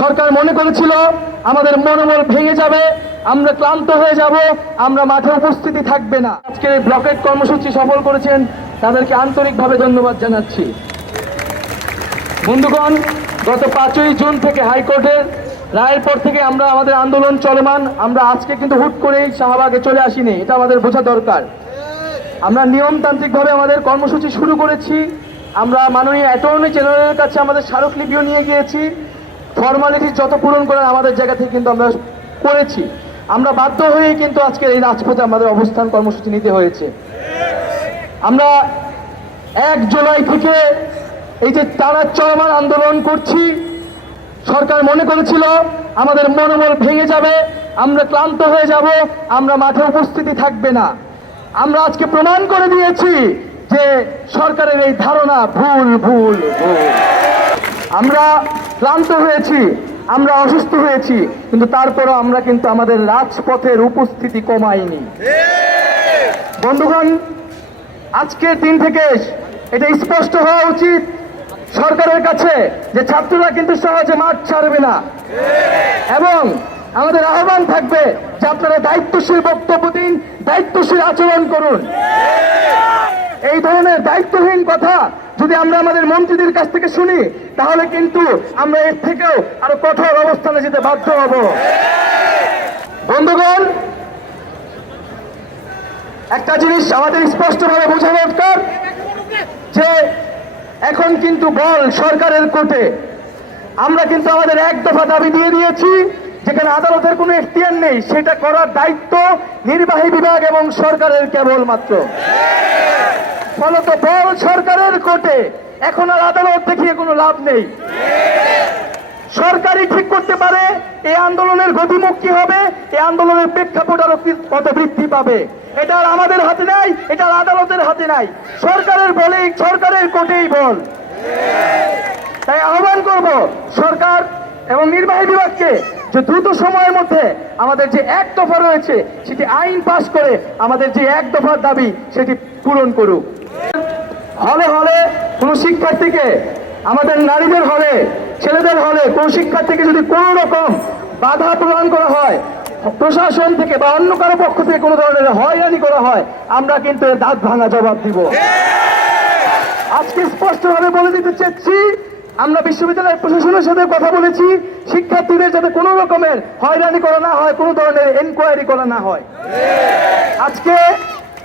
সরকার মনে করেছিল আমাদের মনোবল ভেঙে যাবে, আমরা ক্লান্ত হয়ে যাব, আমরা মাঠে উপস্থিতি থাকবে না। আজকের এই ব্লকেট কর্মসূচি সফল করেছেন, তাদেরকে আন্তরিকভাবে ধন্যবাদ জানাচ্ছি। বন্ধুগণ, গত পাঁচই জুন থেকে হাইকোর্টের রায়ের পর থেকে আমরা আমাদের আন্দোলন চলমান, আমরা আজকে কিন্তু হুট করেই শাহবাগে চলে আসিনি, এটা আমাদের বোঝা দরকার। আমরা নিয়মতান্ত্রিকভাবে আমাদের কর্মসূচি শুরু করেছি, আমরা মাননীয় অ্যাটর্নি জেনারেলের কাছে আমাদের স্মারকলিপিও নিয়ে গিয়েছি ফর্মালিটি যত পূরণ করার আমাদের জায়গা থেকে কিন্তু আমরা করেছি। আমরা বাধ্য হয়েই কিন্তু আজকের এই রাজপথে আমাদের অবস্থান কর্মসূচি নিতে হয়েছে। আমরা এক জুলাই থেকে এই যে তারা চলমান আন্দোলন করছি, সরকার মনে করেছিল আমাদের মনোবল ভেঙে যাবে, আমরা ক্লান্ত হয়ে যাব, আমরা মাঠে উপস্থিতি থাকবে না। আমরা আজকে প্রমাণ করে দিয়েছি যে সরকারের এই ধারণা ভুল ভুল ভুল। আমরা ক্লান্ত হয়েছি, আমরা অসুস্থ হয়েছি, কিন্তু তারপরও আমরা কিন্তু আমাদের রাজপথের উপস্থিতি কমাইনি। বন্ধুগণ, আজকের দিন থেকে এটা স্পষ্ট হওয়া উচিত সরকারের কাছে যে ছাত্ররা কিন্তু সহজে মাঠ ছাড়বে না। এবং আমাদের আহ্বান থাকবে যে আপনারা দায়িত্বশীল বক্তব্য দিন, দায়িত্বশীল আচরণ করুন। এই ধরনের দায়িত্বহীন কথা যদি আমরা আমাদের মন্ত্রীদের কাছ থেকে শুনি, তাহলে কিন্তু আমরা এর থেকেও আরও কঠোর অবস্থানে যেতে বাধ্য হব। বন্ধুগণ, একটা জিনিস আমাদের স্পষ্টভাবে বোঝা দরকার যে এখন কিন্তু বল সরকারের কোর্টে। আমরা কিন্তু আমাদের এক দফা দাবি দিয়ে দিয়েছি, যেখানে আদালতের কোনো এখতিয়ার নেই, সেটা করার দায়িত্ব নির্বাহী বিভাগ এবং সরকারের কেবলমাত্র। ফলত বল সরকারের কোর্টে। এখন আর আদালত দেখিয়ে কোনো লাভ নেই। সরকারই ঠিক করতে পারে এই আন্দোলনের গতিমুখ কি হবে এই আন্দোলনের প্রেক্ষাপট আরও কত বৃদ্ধি পাবে। এটা আর আমাদের হাতে নাই, এটা আর আদালতের হাতে নাই। সরকারের বলেই সরকারের কোর্টেই বল। তাই আহ্বান করব সরকার এবং নির্বাহী বিভাগকে যে দ্রুত সময়ের মধ্যে আমাদের যে এক দফা রয়েছে, সেটি আইন পাশ করে আমাদের যে এক দফার দাবি, সেটি পূরণ করুক। হলে হলে কোনো শিক্ষার্থীকে আমাদের নারীদের হলে, ছেলেদের হলে কোন শিক্ষার্থীকে যদি কোনো রকম বাধা প্রদান করা হয়, প্রশাসন থেকে বা অন্য কারও পক্ষ থেকে কোনো ধরনের হয়রানি করা হয়, আমরা কিন্তু দাঁত ভাঙা জবাব দিব। আজকে স্পষ্টভাবে বলে দিতে চাচ্ছি আমরা বিশ্ববিদ্যালয়ের প্রশাসনের সাথে কথা বলেছি, শিক্ষার্থীদের যাতে কোনো রকমের হয়রানি করা না হয়, কোনো ধরনের এনকোয়ারি করা না হয়। আজকে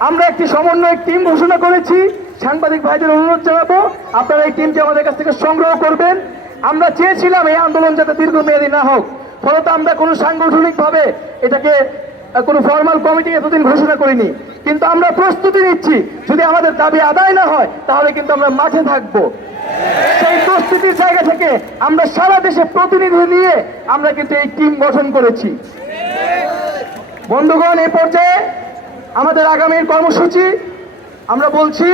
আমরা একটি সমন্বয় টিম ঘোষণা করেছি সাংবাদিক ভাইদের অনুরোধ জানাব, আপনারা এই টিমটি আমাদের কাছ থেকে সংগ্রহ করবেন। আমরা চেয়েছিলাম এই আন্দোলন যাতে দীর্ঘমেয়াদী না হোক, ফলত আমরা কোনো সাংগঠনিকভাবে এটাকে কোনো ফর্মাল কমিটি এতদিন ঘোষণা করিনি। কিন্তু আমরা প্রস্তুতি নিচ্ছি, যদি আমাদের দাবি আদায় না হয়, তাহলে কিন্তু আমরা মাঠে থাকব। সেই প্রস্তুতির জায়গা থেকে আমরা সারা দেশে প্রতিনিধি নিয়ে আমরা কিন্তু এই টিম গঠন করেছি। বন্ধুগণ, এ পর্যায়ে আমাদের আগামীর কর্মসূচি, আমরা বলছি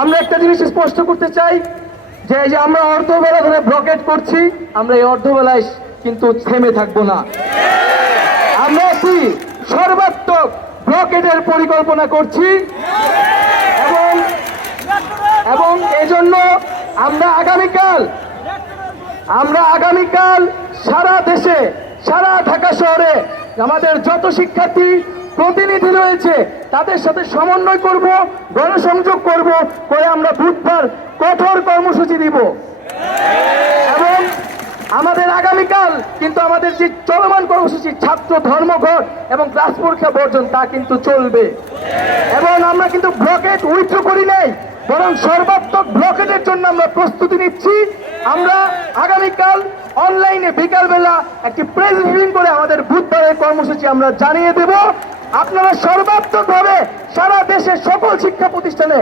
আমরা একটা জিনিস স্পষ্ট করতে চাই যে এই যে আমরা অর্ধবেলা ধরে ব্লকেট করছি, আমরা এই অর্ধবেলায় কিন্তু থেমে থাকব না। আমরা একটি সর্বাত্মক ব্লকেটের পরিকল্পনা করছি এবং এবং এজন্য আমরা আগামীকাল আমরা আগামীকাল সারা দেশে, সারা ঢাকা শহরে আমাদের যত শিক্ষার্থী প্রতিনিধি রয়েছে। তাদের সাথে সমন্বয় করব, গণসংযোগ করব, করে আমরা বুধবার কঠোর কর্মসূচি দিব। এবং আমাদের আগামীকাল কিন্তু আমাদের যে চলমান কর্মসূচি, ছাত্র ধর্মঘট এবং ক্লাস পরীক্ষা বর্জন, তা কিন্তু চলবে। এবং আমরা কিন্তু ব্লকেট উইথ্র করি নাই, বরং সর্বাত্মক ব্লকেটের জন্য আমরা প্রস্তুতি নিচ্ছি। আমরা আগামীকাল অনলাইনে বিকালবেলা একটি প্রেস রিলিং করে আমাদের বুধবারের কর্মসূচি আমরা জানিয়ে দেব। আপনারা সর্বাত্মকভাবে সারা দেশের সকল শিক্ষা প্রতিষ্ঠানে